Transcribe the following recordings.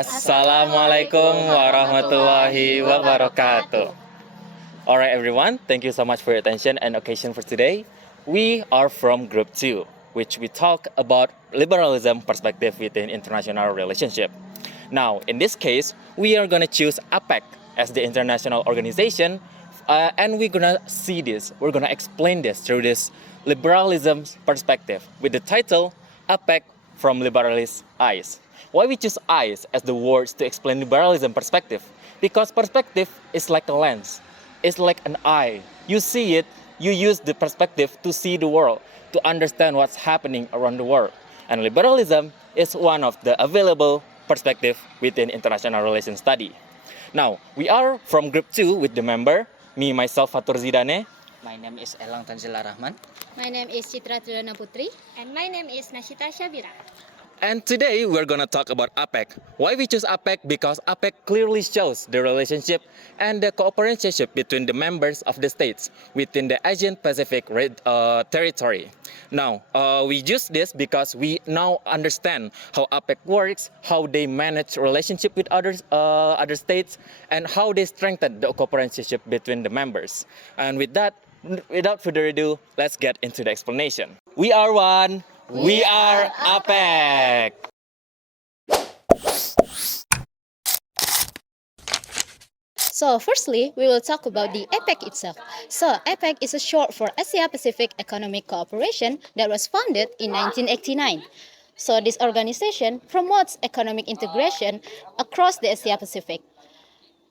Assalamualaikum warahmatullahi wabarakatuh. Alright everyone, thank you so much for your attention and occasion for today. We are from Group 2, which we talk about liberalism perspective within international relationship. Now, in this case, we are gonna choose APEC as the international organization, and we're gonna see this, we're gonna explain this through this liberalism perspective with the title APEC from Liberalist Eyes. Why we choose eyes as the words to explain liberalism perspective? Because perspective is like a lens. It's like an eye. You see it, you use the perspective to see the world, to understand what's happening around the world. And liberalism is one of the available perspective within international relations study. Now, we are from Group 2 with the member, me, myself, Fathur Zhidane. My name is Elang, Tanziilal, Rahman. My name is Citra Putri. And my name is Nasytha Syabrina. And today we're gonna talk about APEC. Why we choose APEC? Because APEC clearly shows the relationship and the cooperation between the members of the states within the Asian Pacific territory. Now, we use this because we now understand how APEC works, how they manage relationship with other states, and how they strengthen the cooperation between the members. And with that, without further ado, let's get into the explanation. We are one. We are APEC! So firstly, we will talk about the APEC itself. So APEC is a short for Asia Pacific Economic Cooperation that was founded in 1989. So this organization promotes economic integration across the Asia Pacific.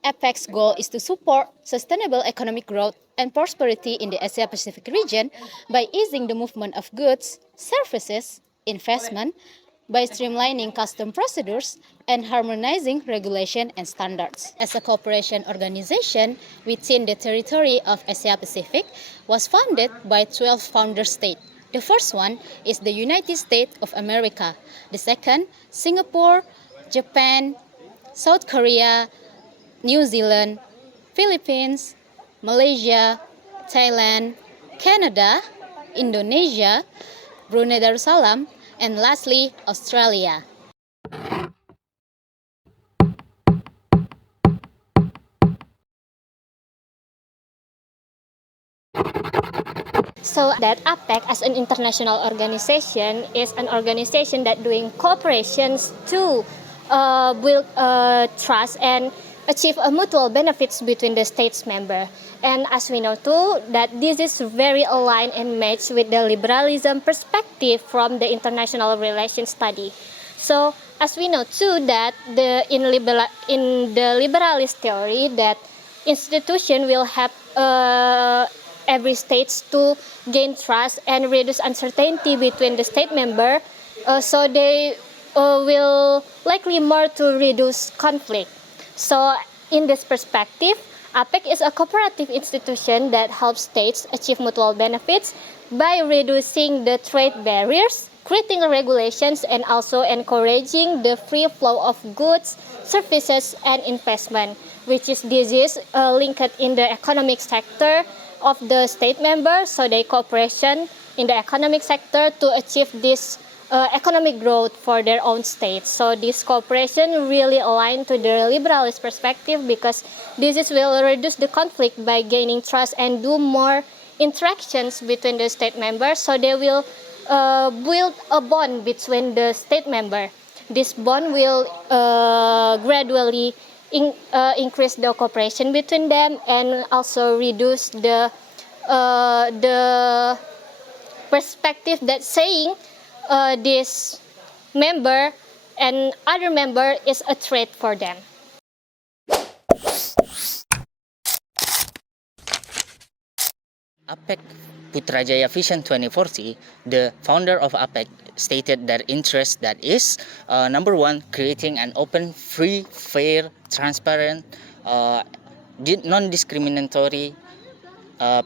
APEC's goal is to support sustainable economic growth and prosperity in the Asia Pacific region by easing the movement of goods, services, investment, by streamlining custom procedures and harmonizing regulation and standards. As a cooperation organization within the territory of Asia Pacific, was founded by 12 founder states. The first one is the United States of America. The second, Singapore, Japan, South Korea, New Zealand, Philippines, Malaysia, Thailand, Canada, Indonesia, Brunei Darussalam, and lastly, Australia. So that APEC as an international organization is an organization that doing cooperations to build trust and achieve a mutual benefits between the states member. And as we know too, that this is very aligned and matched with the liberalism perspective from the international relations study. So as we know too, that in the liberalist theory, that institution will help every states to gain trust and reduce uncertainty between the state member, so they will likely more to reduce conflict. So in this perspective, APEC is a cooperative institution that helps states achieve mutual benefits by reducing the trade barriers, creating regulations, and also encouraging the free flow of goods, services, and investment, which is linked in the economic sector of the state members, so they cooperation in the economic sector to achieve this economic growth for their own states. So this cooperation really aligned to the liberalist perspective because will reduce the conflict by gaining trust and do more interactions between the state members. So they will build a bond between the state member. This bond will gradually increase the cooperation between them and also reduce the perspective that saying this member and other member is a threat for them. APEC Putrajaya Vision 2040, the founder of APEC stated their interest that is, number one, creating an open, free, fair, transparent, non-discriminatory,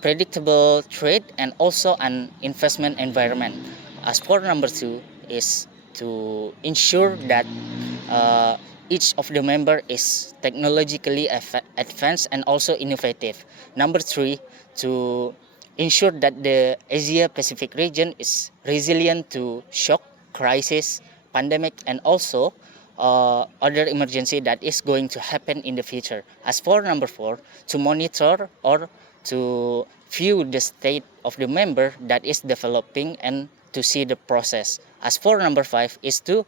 predictable trade and also an investment environment. As for number two is to ensure that each of the member is technologically advanced and also innovative. Number three, to ensure that the Asia Pacific region is resilient to shock, crisis, pandemic, and also other emergency that is going to happen in the future. As for number 4, to monitor or to view the state of the member that is developing and to see the process. As for number 5 is to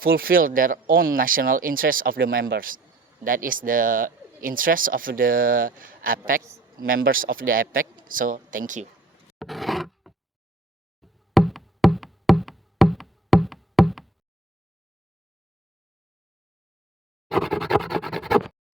fulfill their own national interest of the members. That is the interest of the APEC, members of the APEC. So thank you.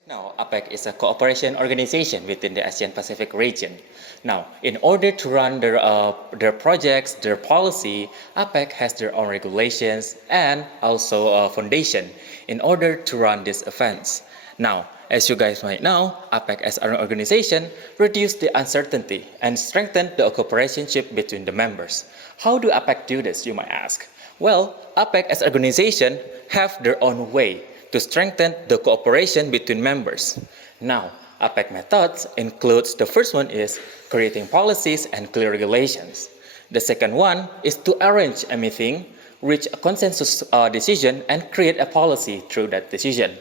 Now, APEC is a cooperation organization within the ASEAN Pacific region. Now, in order to run their projects, their policy, APEC has their own regulations and also a foundation in order to run these events. Now, as you guys might know, APEC as an organization reduced the uncertainty and strengthened the cooperation between the members. How do APEC do this, you might ask? Well, APEC as an organization have their own way to strengthen the cooperation between members. Now, APEC methods includes the first one is creating policies and clear regulations. The second one is to arrange a meeting, reach a consensus decision, and create a policy through that decision.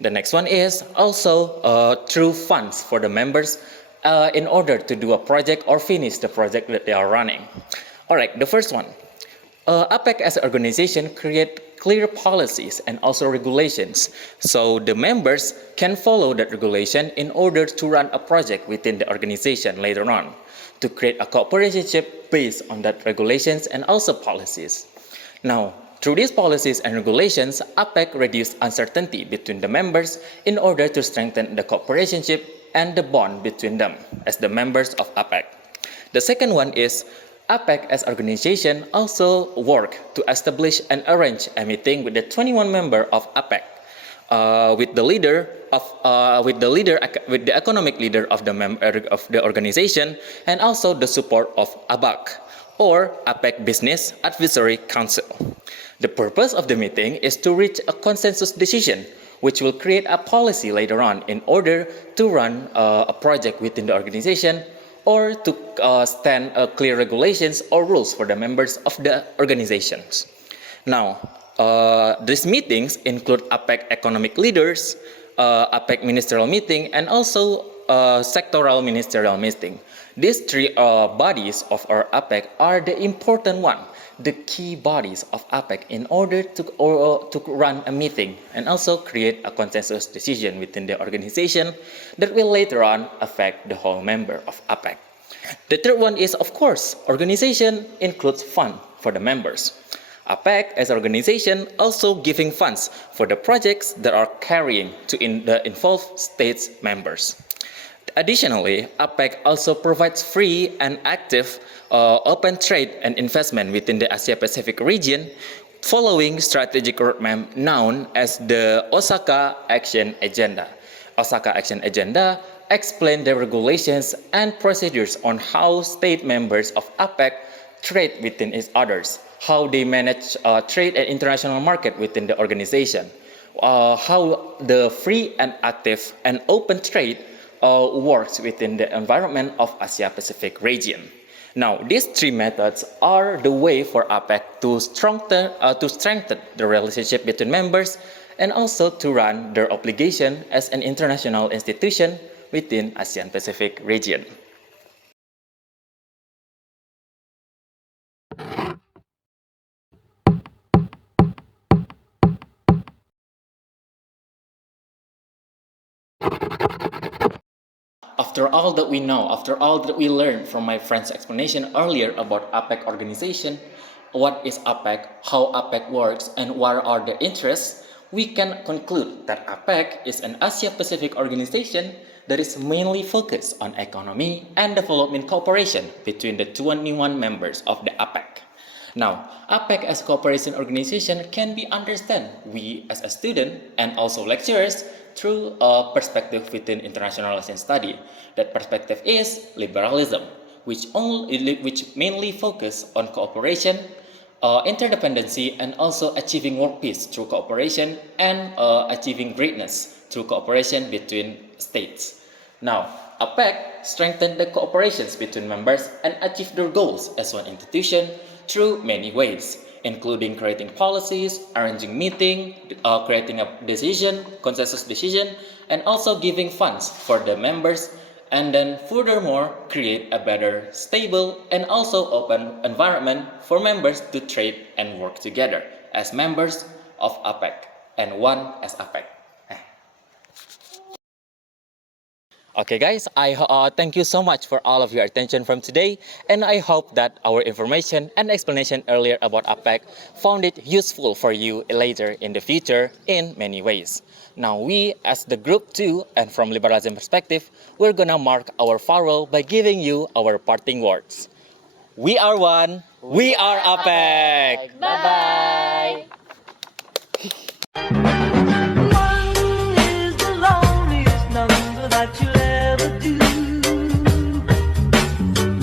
The next one is also through funds for the members in order to do a project or finish the project that they are running. All right, the first one. APEC as an organization create clear policies and also regulations, so the members can follow that regulation in order to run a project within the organization later on, to create a cooperation based on that regulations and also policies. Now, through these policies and regulations, APEC reduced uncertainty between the members in order to strengthen the cooperation and the bond between them as the members of APEC. The second one is APEC as organization also work to establish and arrange a meeting with the 21 member of APEC, with the economic leader of the organization, and also the support of ABAC or APEC Business Advisory Council. The purpose of the meeting is to reach a consensus decision, which will create a policy later on in order to run a project within the organization, or to stand clear regulations or rules for the members of the organizations. Now, these meetings include APEC economic leaders, APEC ministerial meeting, and also sectoral ministerial meeting. These three bodies of our APEC are the important one, the key bodies of APEC in order to run a meeting and also create a consensus decision within the organization that will later on affect the whole member of APEC. The third one is, of course, organization includes fund for the members. APEC as an organization also giving funds for the projects that are carrying to the involved states members. Additionally, APEC also provides free and active open trade and investment within the Asia-Pacific region following strategic roadmap known as the Osaka Action Agenda. Osaka Action Agenda explains the regulations and procedures on how state members of APEC trade within each others, how they manage trade and international market within the organization, how the free and active and open trade works within the environment of Asia-Pacific region. Now, these three methods are the way for APEC to strengthen the relationship between members and also to run their obligation as an international institution within ASEAN-Pacific region. After all that we know, after all that we learned from my friend's explanation earlier about APEC organization, what is APEC, how APEC works, and what are the interests, we can conclude that APEC is an Asia-Pacific organization that is mainly focused on economy and development cooperation between the 21 members of the APEC. Now, APEC as a cooperation organization can be understood we as a student and also lecturers through a perspective within international relation study. That perspective is liberalism, which mainly focus on cooperation, interdependency, and also achieving world peace through cooperation and achieving greatness through cooperation between states. Now, APEC strengthened the cooperations between members and achieved their goals as one institution through many ways. including creating policies, arranging meeting, creating a decision, consensus decision, and also giving funds for the members, and then furthermore create a better, stable, and also open environment for members to trade and work together as members of APEC and one as APEC. Okay guys, I thank you so much for all of your attention from today, and I hope that our information and explanation earlier about APEC found it useful for you later in the future in many ways. Now we, as the group 2 and from Liberalism perspective, we're gonna mark our farewell by giving you our parting words. We are one, we are APEC! Bye-bye. One is the loneliest number that you'll ever do.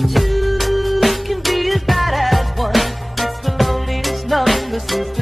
Two can be as bad as one. It's the loneliest number since the